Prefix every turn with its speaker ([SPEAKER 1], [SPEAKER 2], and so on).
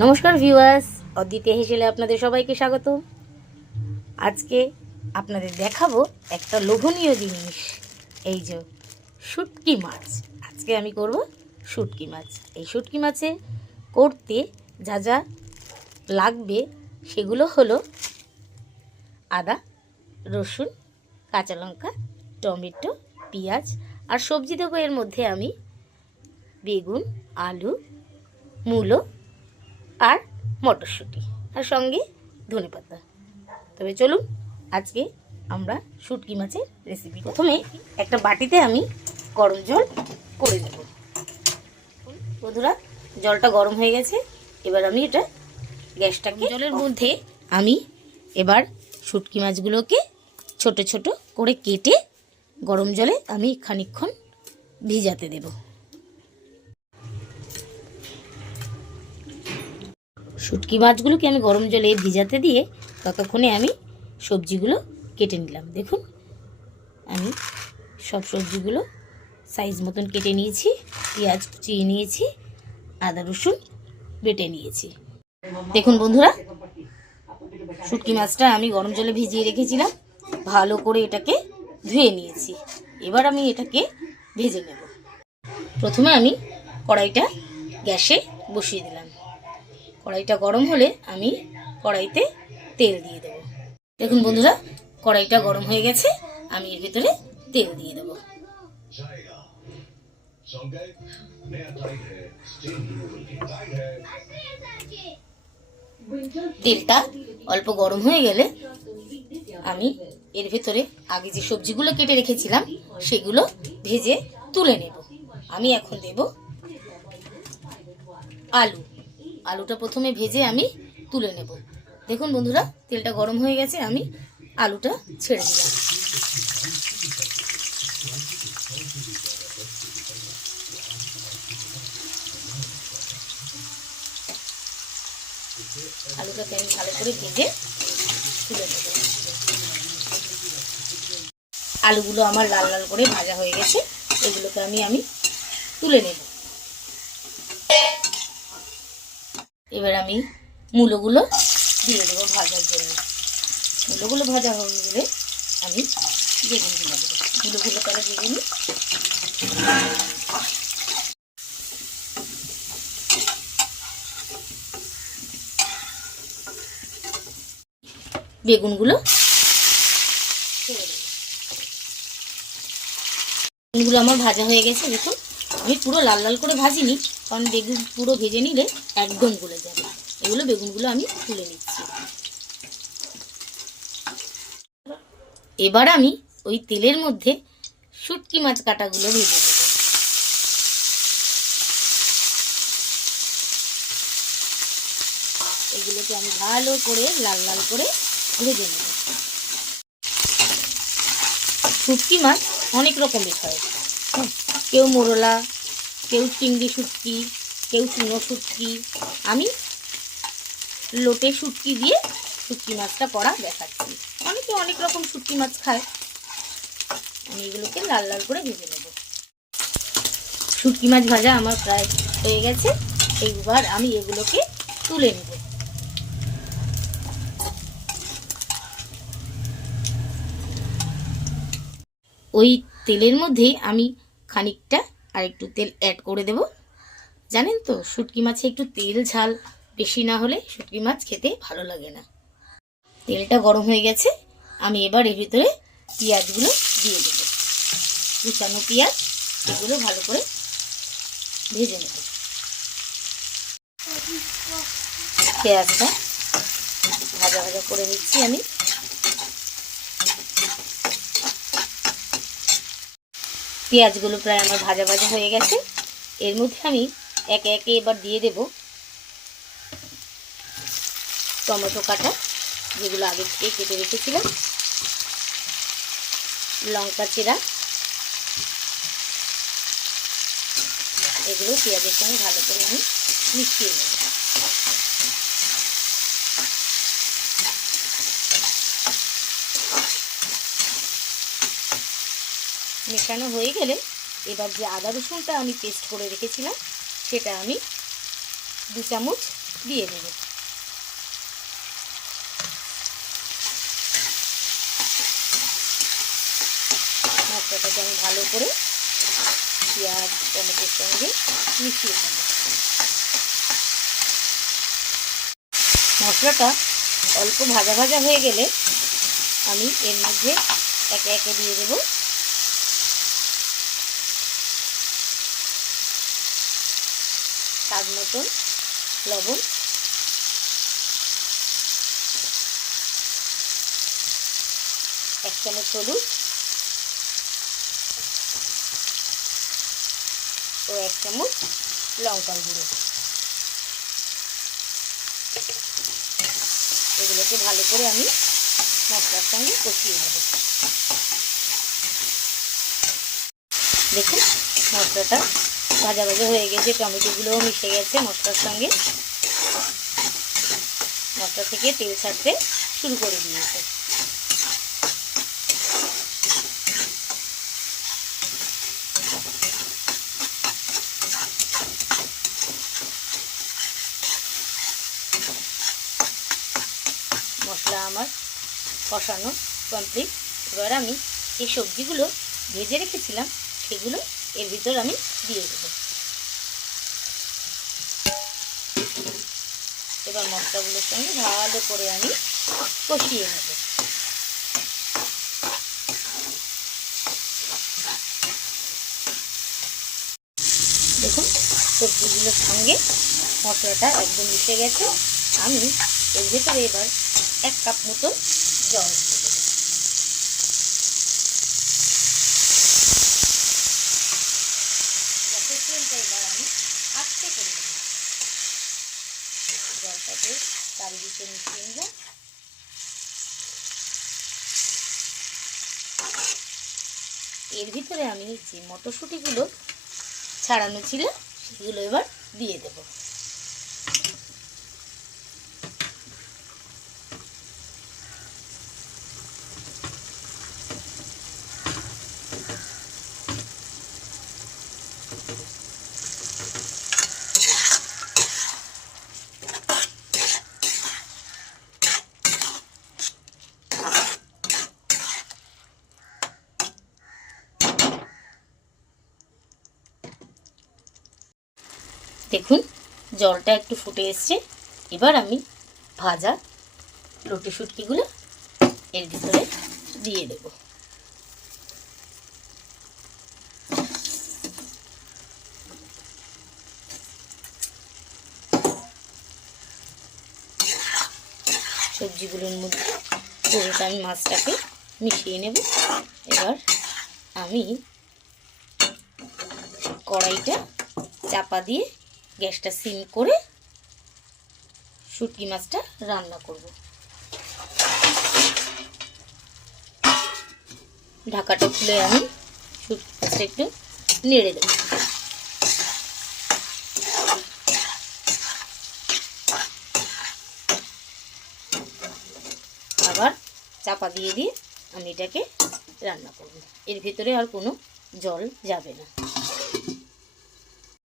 [SPEAKER 1] নমস্কার ভিউয়ার্স অদ্বিতীয় হেসেলে আপনাদের সবাইকে স্বাগত আজকে আপনাদের দেখাবো একটা লোভনীয় জিনিস, এই যে শুটকি মাছ। আজকে আমি করব শুটকি মাছ। এই শুটকি মাছে করতে যা যা লাগবে সেগুলো হলো আদা, রসুন, কাঁচা লঙ্কা, টমেটো, পেঁয়াজ আর সবজি দেবো এর মধ্যে আমি বেগুন, আলু, মূলো আর মটরশুঁটি। আর সঙ্গে ধনেপাতা তবে চলুন আজকে আমরা শুটকি মাছের রেসিপি প্রথমে একটা বাটিতে আমি গরম জল করে নেব। বন্ধুরা জলটা গরম হয়ে গেছে। এবার আমি এটা গ্যাসটাকে জলের মধ্যে আমি এবার শুটকি মাছগুলোকে ছোট ছোট করে কেটে গরম জলে আমি খানিকক্ষণ ভিজাতে দেবো। শুটকি মাছগুলোকে আমি গরম জলে ভিজাতে দিয়ে ততক্ষণে আমি সবজিগুলো কেটে নিলাম। দেখুন, আমি সব সবজিগুলো সাইজ মতন কেটে নিয়েছি, পেঁয়াজ কুচিয়ে নিয়েছি, আদা রসুন বেটে নিয়েছি। দেখুন বন্ধুরা, শুটকি মাছটা আমি গরম জলে ভিজিয়ে রেখেছিলাম, ভালো করে এটাকে ধুয়ে নিয়েছি। এবার আমি এটাকে ভেজে নেব। প্রথমে আমি কড়াইটা গ্যাসে বসিয়ে দিলাম। কড়াইটা গরম হলে আমি কড়াইতে তেল দিয়ে দেবো। দেখুন বন্ধুরা, কড়াইটা গরম হয়ে গেছে, আমি এর ভিতরে তেল দিয়ে দেবো। তেলটা অল্প গরম হয়ে গেলে আমি এর ভেতরে আগে যে সবজিগুলো কেটে রেখেছিলাম, সেগুলো ভেজে তুলে নেব। আমি এখন দেব আলু। আলুটা প্রথমে ভেজে আমি তুলে নেব। দেখুন বন্ধুরা, তেলটা গরম হয়ে গেছে, আমি আলুটা ছেড়ে দিলাম। আলুটাকে আমি ভালো করে ভেজে তুলে নেব। আলুগুলো আমার লাল লাল করে ভাজা হয়ে গেছে, এগুলোকে আমি আমি তুলে নেব। এবার আমি মূলোগুলো দিয়ে দেবো ভাজার জন্য। মূলোগুলো ভাজা হয়ে গেলে আমি বেগুনগুলো দেবো মূলোগুলো তাহলে ভেজে নিই বেগুনগুলো বেগুনগুলো আমার ভাজা হয়ে গেছে, দেখুন। আমি পুরো লাল লাল করে ভাজিনি। কারণ বেগুন পুরো ভেজে নিলে একদম গলে যাবে এগুলো বেগুনগুলো আমি তুলে নিচ্ছি। এবার আমি ওই তেলের মধ্যে শুটকি মাছ কাটাগুলো ভেজে নেব। এগুলোকে আমি ভালো করে, লাল লাল করে ভেজে নেব। শুটকি মাছ অনেক রকমের হয়। কেউ মোরলা কেউ চিংড়ি শুটকি, কেউ চুনো শুটকি। আমি লোটে শুটকি দিয়ে শুটকি মাছটা করা দেখাচ্ছি। অনেকে অনেক রকম শুটকি মাছ খায়। আমি এগুলোকে লাল লাল করে ভেজে নেব। শুটকি মাছ ভাজা আমার প্রায় হয়ে গেছে। এইবার আমি এগুলোকে তুলে নেব। ওই তেলের মধ্যে আমি খানিকটা আর একটু তেল অ্যাড করে দেব। জানেন তো, শুটকি মাছে একটু তেল ঝাল বেশি না হলে শুটকি মাছ খেতে ভালো লাগে না। তেলটা গরম হয়ে গেছে, আমি এবার এর ভিতরে পেঁয়াজগুলো দিয়ে দেব। কুচানো পেঁয়াজ, এগুলো ভালো করে ভেজে নেব। পেঁয়াজটা ভাজা ভাজা করে নিচ্ছি আমি। পেঁয়াজগুলো প্রায় আমার ভাজা ভাজা হয়ে গেছে। এর মধ্যে আমি একে একে এবার দিয়ে দেব টমেটো কাটা, যেগুলো আগে থেকে কেটে রেখেছিলাম। লঙ্কা চেরা, এগুলো পেঁয়াজের সঙ্গে ভালো করে আমি মিশিয়ে নেব। মেশানো হয়ে গেলে এবার যে আদা রসুনটা আমি পেস্ট করে রেখেছিলাম, সেটা আমি দু চামচ দিয়ে দেবো। মশলাটাকে আমি ভালো করে পেঁয়াজ, টমেটোর সঙ্গে মিশিয়ে নেব। মশলাটা অল্প ভাজা ভাজা হয়ে গেলে আমি এর মধ্যে একে একে দিয়ে দেব স্বাদ মতন লবণ। এক চামচ হলুদ। ও এক চামচ লঙ্কার গুঁড়ো। এগুলোকে ভালো করে আমি মশলার সঙ্গে কষিয়ে নেব। দেখুন, মশলাটা ভাজা ভাজা হয়ে গেছে, টমেটোগুলোও মিশে গেছে মশলার সঙ্গে। মশলা থেকে তেল ছাড়তে শুরু করে দিয়েছে। মশলা আমার কষানো কমপ্লিট এবার আমি যে সবজিগুলো ভেজে রেখেছিলাম, সেগুলো এর ভিতর আমি দিয়ে দেবো। এবার মশলাগুলোর সঙ্গে ভালো করে আমি কষিয়ে নেব। দেখুন, সবজিগুলোর সঙ্গে মশলাটা একদম মিশে গেছে। আমি এর ভেতরে এবার এক কাপ মতো জল দিয়ে দেবো গ্যাসের ফ্লেমটা এবার আমি আস্তে করে দেবো জলটাকে চারিদিকে মিশিয়ে নেব এর ভিতরে আমি যে মটরশুঁটিগুলো ছাড়ানো ছিল সেগুলো এবার দিয়ে দেবো। দেখুন, জলটা একটু ফুটে এসছে। এবার আমি ভাজা লটে শুটকিগুলো এর ভিতরে দিয়ে দেব। সবজিগুলোর মধ্যে পুরোটা আমি মাছটাকে মিশিয়ে নেব। এবার আমি কড়াইটা চাপা দিয়ে গ্যাসটা সিম করে শুটকি মাছটা রান্না করব। ঢাকাটা খুলে আমি শুটকি মাছটা একটু নেড়ে দেব। আবার চাপা দিয়ে দিয়ে আমি এটাকে রান্না করব। এর ভিতরে আর কোনো জল যাবে না।